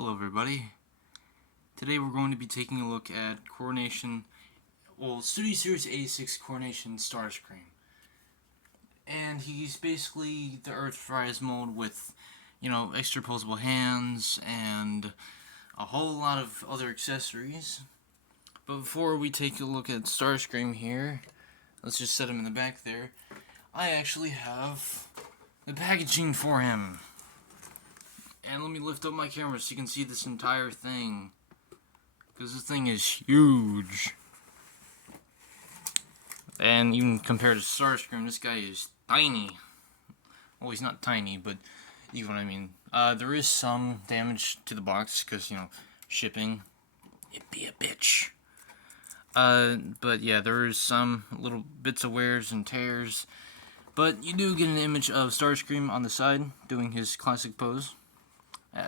Hello everybody. Today we're going to be taking a look at Coranation, Studio Series 86 Coranation Starscream. And he's basically the Earthrise mold with, extra posable hands and a whole lot of other accessories. But before we take a look at Starscream here, let's just set him in the back there. I actually have the packaging for him. And let me lift up my camera so you can see this entire thing. Because this thing is huge. And even compared to Starscream, this guy is tiny. Well, he's not tiny, but you know what I mean. There is some damage to the box because, shipping. It'd be a bitch. But yeah, there is some little bits of wears and tears. But you do get an image of Starscream on the side doing his classic pose.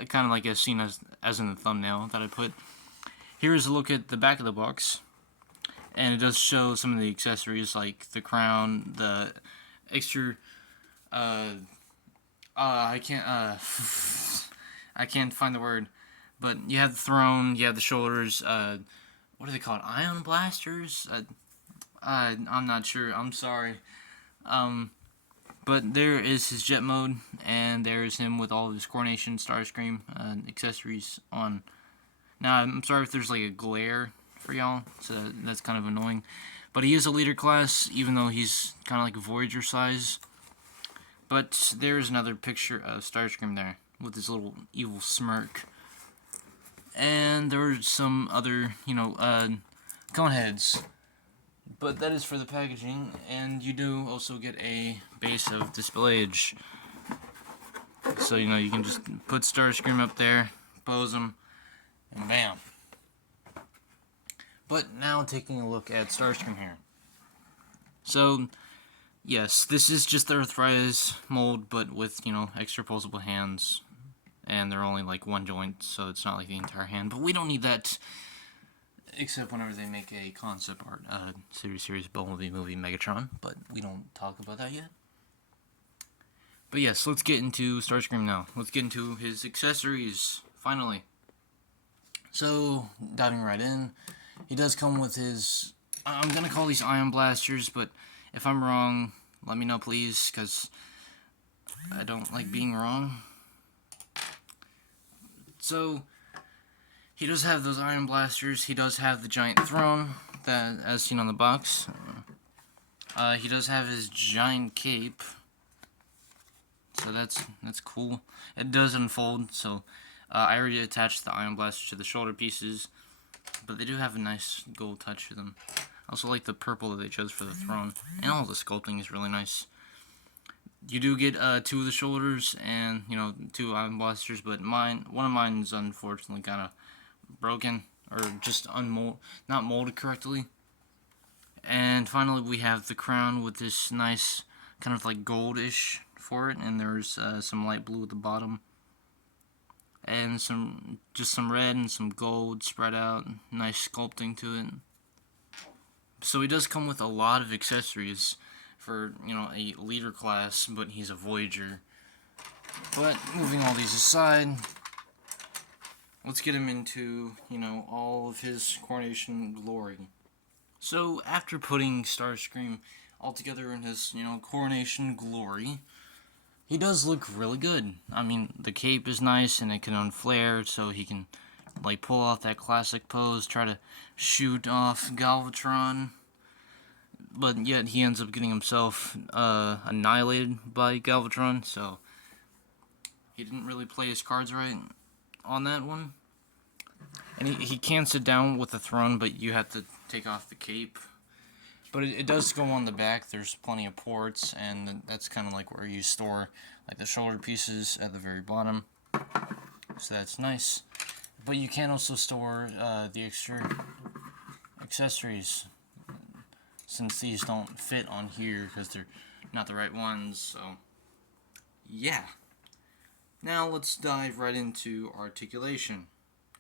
Kind of like as seen as in the thumbnail that I put. Here is a look at the back of the box, and it does show some of the accessories like the crown, the extra. I can't. I can't find the word, but you have the throne, you have the shoulders. What are they called? Ion blasters. I'm not sure. I'm sorry. But there is his jet mode, and there is him with all of his Coranation Starscream accessories on. Now, I'm sorry if there's like a glare for y'all, so that's kind of annoying. But he is a leader class, even though he's kind of like a Voyager size. But there's another picture of Starscream there, with his little evil smirk. And there are some other, cone heads. But that is for the packaging, and you do also get a base of Displayage. So, you can just put Starscream up there, pose him, and bam. But now taking a look at Starscream here. So, yes, this is just the Earthrise mold, but with, extra posable hands. And they're only like one joint, so it's not like the entire hand. But we don't need that. Except whenever they make a concept art series Bumblebee movie Megatron, but we don't talk about that yet. But yes, let's get into Starscream now. Let's get into his accessories, finally. So, diving right in, he does come with his, I'm going to call these Ion Blasters, but if I'm wrong, let me know please, because I don't like being wrong. So, he does have those Ion Blasters. He does have the giant throne, that as seen on the box. He does have his giant cape, so that's cool. It does unfold, so I already attached the Ion Blaster to the shoulder pieces, but they do have a nice gold touch to them. I also like the purple that they chose for the throne, and all the sculpting is really nice. You do get two of the shoulders and 2 Ion Blasters, but one of mine is unfortunately kind of broken, or just not molded correctly. And finally we have the crown with this nice kind of like goldish for it, and there's some light blue at the bottom, and some red and some gold spread out, nice sculpting to it. So he does come with a lot of accessories for a leader class, but he's a Voyager. But moving all these aside, let's get him into, all of his Coranation glory. So, after putting Starscream all together in his, Coranation glory, he does look really good. I mean, the cape is nice, and it can unflare, so he can, pull off that classic pose, try to shoot off Galvatron. But yet, he ends up getting himself annihilated by Galvatron, so he didn't really play his cards right on that one. And he can sit down with the throne, but you have to take off the cape. But it does go on the back. There's plenty of ports, and that's kind of like where you store the shoulder pieces at the very bottom. So that's nice. But you can also store the extra accessories, since these don't fit on here because they're not the right ones. So yeah. Now let's dive right into articulation,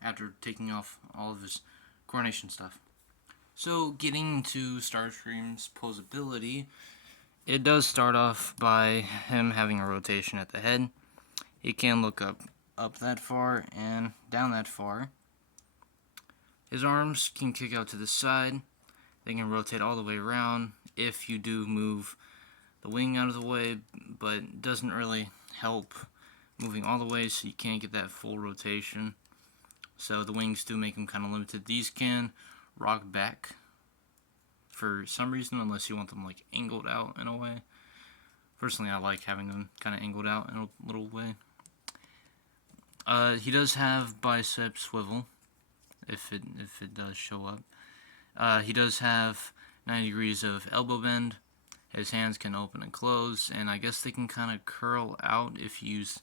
after taking off all of his Coranation stuff. So, getting into Starscream's posability, it does start off by him having a rotation at the head. He can look up up that far and down that far. His arms can kick out to the side. They can rotate all the way around if you do move the wing out of the way, but it doesn't really help moving all the way, so you can't get that full rotation. So the wings do make them kind of limited. These can rock back for some reason, unless you want them like angled out in a way. Personally, I like having them kind of angled out in a little way. He does have bicep swivel, if it does show up. He does have 90 degrees of elbow bend. His hands can open and close, and I guess they can kind of curl out if you use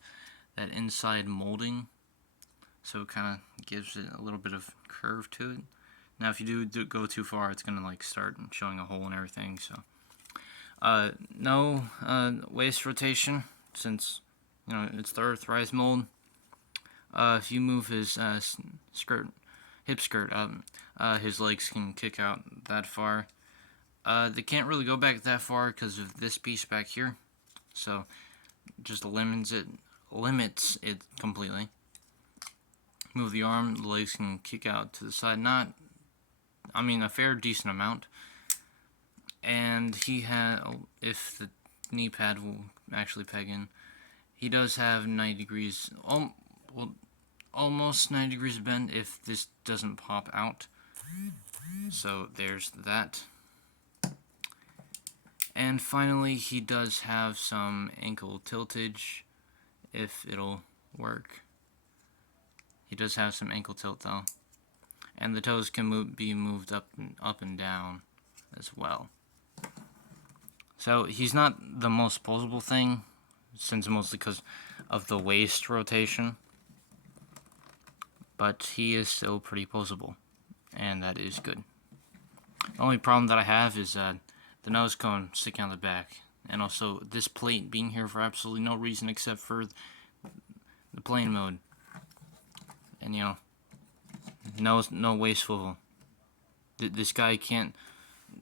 that inside molding. So it kind of gives it a little bit of curve to it. Now, if you do go too far, it's gonna like start showing a hole and everything. So, no waist rotation, since it's the Earthrise mold. If you move his hip skirt up, his legs can kick out that far. They can't really go back that far because of this piece back here, so just limits it completely. Move the arm, the legs can kick out to the side, a fair decent amount. And he had, if the knee pad will actually peg in, he does have 90 degrees, almost 90 degrees of bend if this doesn't pop out. So there's that. And finally, he does have some ankle tiltage, if it'll work. He does have some ankle tilt though. And the toes can be moved up and down as well. So he's not the most posable thing, since mostly because of the waist rotation. But he is still pretty posable, and that is good. The only problem that I have is the nose cone sticking out the back, and also this plate being here for absolutely no reason except for the plane mode. And no waist swivel. This guy can't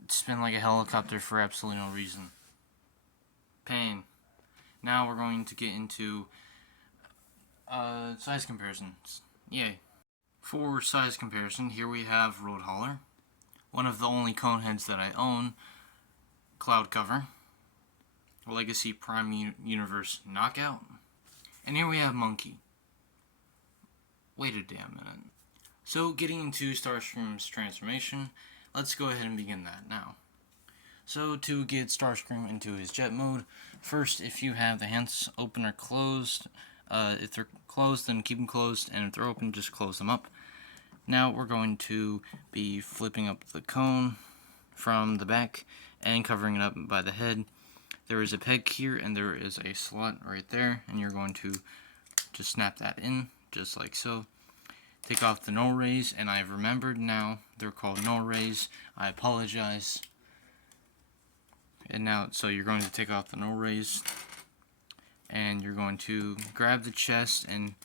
spin like a helicopter for absolutely no reason. Pain. Now we're going to get into size comparisons. Yay. For size comparison, here we have Road Hauler, one of the only cone heads that I own, Cloud Cover, Legacy Prime Universe Knockout, and here we have Monkey. Wait a damn minute. So, getting into Starscream's transformation, let's go ahead and begin that now. So, to get Starscream into his jet mode, first, if you have the hands open or closed, if they're closed, then keep them closed, and if they're open, just close them up. Now, we're going to be flipping up the cone from the back and covering it up by the head. There is a peg here, and there is a slot right there, and you're going to just snap that in, just like so. Take off the no rays, and I've remembered now they're called no rays. I apologize. And now, so you're going to take off the no rays, and you're going to grab the chest and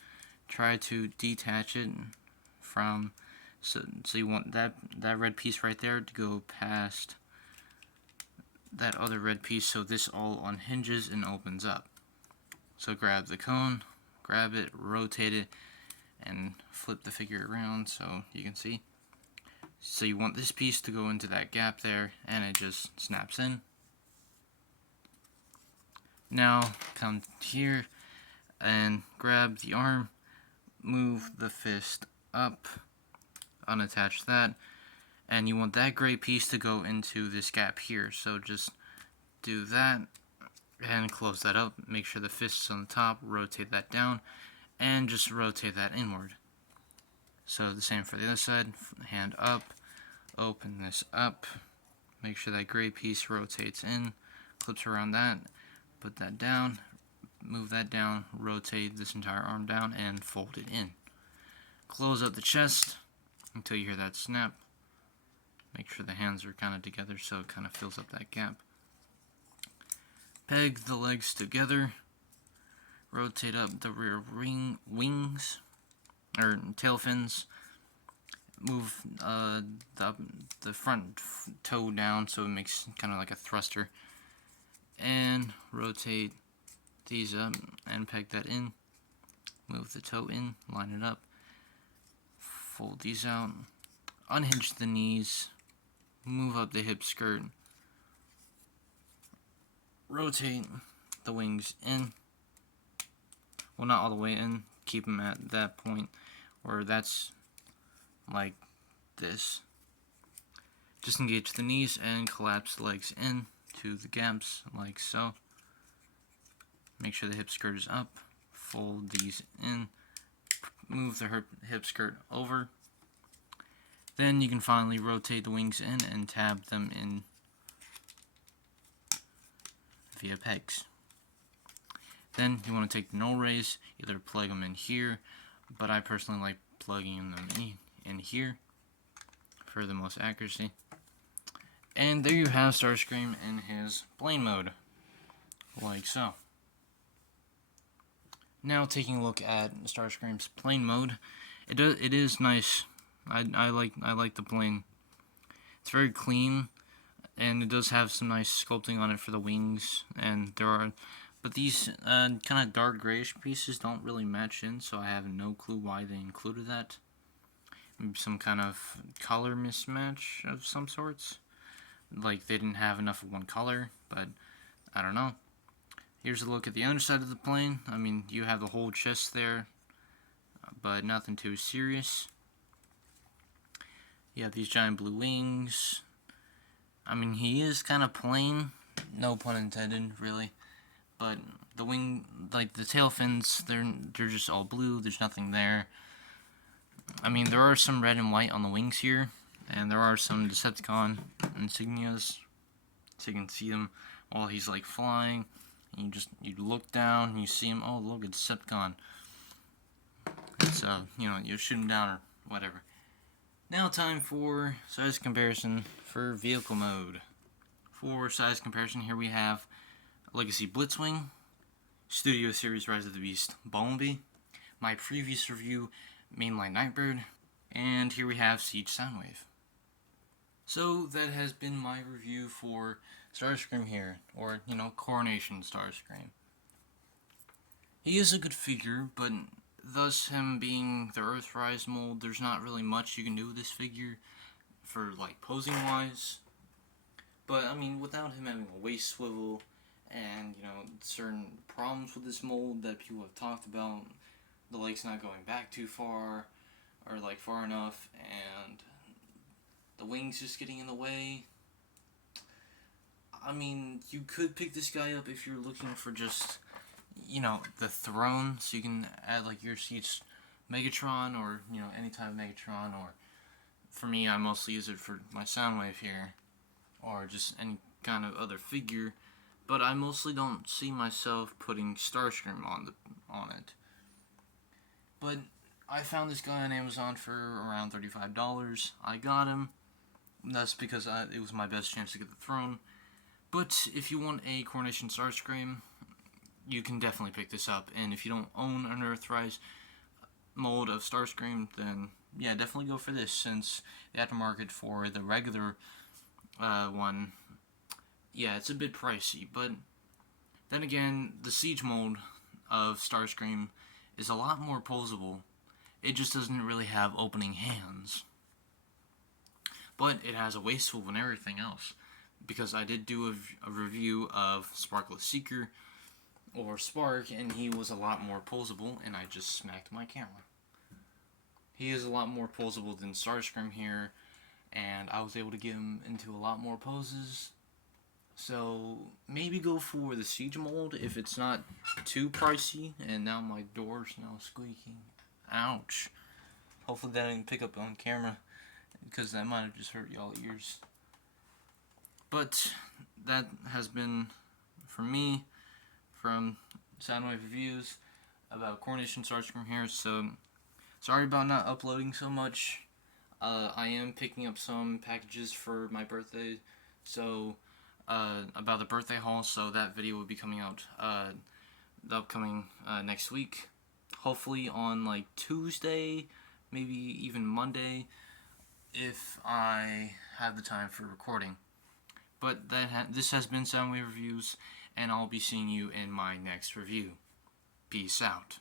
try to detach it from. So you want that red piece right there to go past that other red piece, so this all unhinges and opens up. So grab the cone, grab it, rotate it, and flip the figure around so you can see. So you want this piece to go into that gap there, and it just snaps in. Now come here and grab the arm, move the fist up, unattach that, and you want that gray piece to go into this gap here. So just do that and close that up. Make sure the fist is on the top, rotate that down, and just rotate that inward. So the same for the other side. Hand up, open this up, make sure that gray piece rotates in, clips around that, put that down, move that down, rotate this entire arm down, and fold it in. Close up the chest until you hear that snap. Make sure the hands are kind of together so it kind of fills up that gap. Peg the legs together. Rotate up the rear wings, or tail fins. Move the front toe down so it makes kind of like a thruster. And rotate these up and peg that in. move the toe in, line it up, fold these out, unhinge the knees, move up the hip skirt, rotate the wings in, well, not all the way in, keep them at that point where that's like this. Disengage the knees and collapse the legs in to the gaps like so. Make sure the hip skirt is up, fold these in, move the hip skirt over. Then you can finally rotate the wings in and tab them in via pegs. Then you want to take the null rays, either plug them in here, but I personally like plugging them in here for the most accuracy. And there you have Starscream in his plane mode, like so. Now taking a look at Starscream's plane mode, it is nice. I like the plane. It's very clean, and it does have some nice sculpting on it for the wings. And but these kind of dark grayish pieces don't really match in, so I have no clue why they included that. Maybe some kind of color mismatch of some sorts. Like they didn't have enough of one color, but I don't know. Here's a look at the underside of the plane. I mean, you have the whole chest there, but nothing too serious. You have these giant blue wings. I mean, he is kind of plain, no pun intended, really. But the wing, like the tail fins, they're just all blue. There's nothing there. I mean, there are some red and white on the wings here, and there are some Decepticon insignias, so you can see them while he's like flying. And you look down, and you see him. Oh, look, it's Decepticon. It's you shoot him down or whatever. Now time for size comparison for vehicle mode. For size comparison, here we have Legacy Blitzwing, Studio Series Rise of the Beast Bumblebee, my previous review Mainline Nightbird, and here we have Siege Soundwave. So that has been my review for Starscream here, or Coranation Starscream. He is a good figure, but thus him being the Earthrise mold, there's not really much you can do with this figure for like posing wise. But I mean, without him having a waist swivel and certain problems with this mold that people have talked about, the legs not going back too far or like far enough, and the wings just getting in the way. I mean, you could pick this guy up if you're looking for just the throne, so you can add like your Siege Megatron or any type of Megatron, or for me, I mostly use it for my Soundwave here, or just any kind of other figure. But I mostly don't see myself putting Starscream on it. But I found this guy on Amazon for around $35. I got him. That's because it was my best chance to get the throne. But if you want a Coranation Starscream, you can definitely pick this up. And if you don't own an Earthrise mold of Starscream, then yeah, definitely go for this, since the aftermarket for the regular one, yeah, it's a bit pricey. But then again, the Siege mold of Starscream is a lot more posable. It just doesn't really have opening hands. But it has a waist swivel and everything else. Because I did do a review of Sparkless Seeker, or Spark, and he was a lot more posable, and I just smacked my camera. He is a lot more posable than Starscream here, and I was able to get him into a lot more poses. So maybe go for the Siege mold if it's not too pricey. And now my door's now squeaking. Ouch. Hopefully that didn't pick up on camera, because that might have just hurt y'all ears. But that has been from me, from Soundwave Reviews, about Coranation Starscream here. So sorry about not uploading so much. I am picking up some packages for my birthday, so about the birthday haul, so that video will be coming out the upcoming next week. Hopefully on like Tuesday, maybe even Monday, if I have the time for recording. But this has been Soundwave Reviews, and I'll be seeing you in my next review. Peace out.